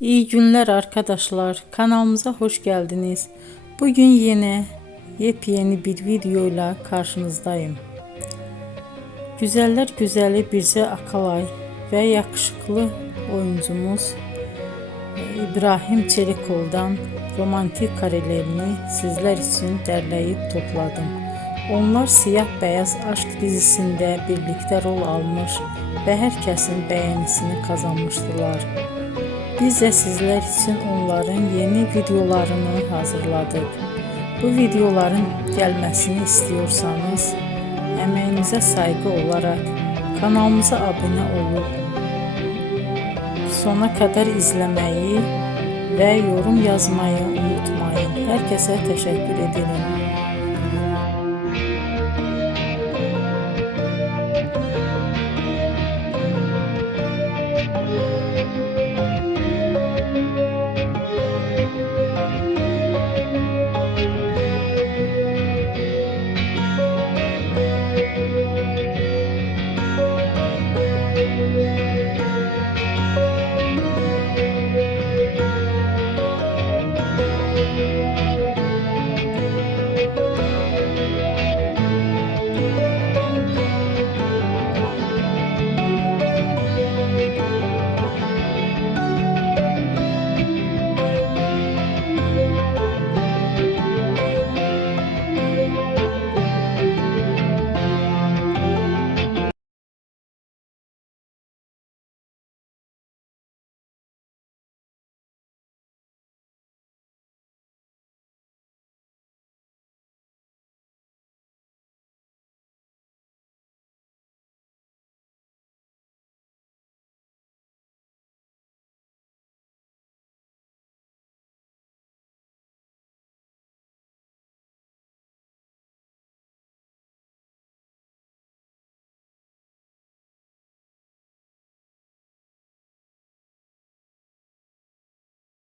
İyi günler arkadaşlar. Kanalımıza hoş geldiniz. Bugün yine yepyeni bir videoyla karşınızdayım. Güzeller güzeli Bircə Akalay ve yakışıklı oyuncumuz İbrahim Çelikov'dan romantik karelerini sizler için derleyip topladım. Onlar Siyah Beyaz Aşk dizisinde birlikte rol almış ve herkesin beğenisini kazanmıştılar. Biz de sizler için onların yeni videolarını hazırladık. Bu videoların gelmesini istiyorsanız emeğinize saygı olarak kanalımıza abone olup sona kadar izlemeyi ve yorum yazmayı unutmayın. Herkese teşekkür ederim.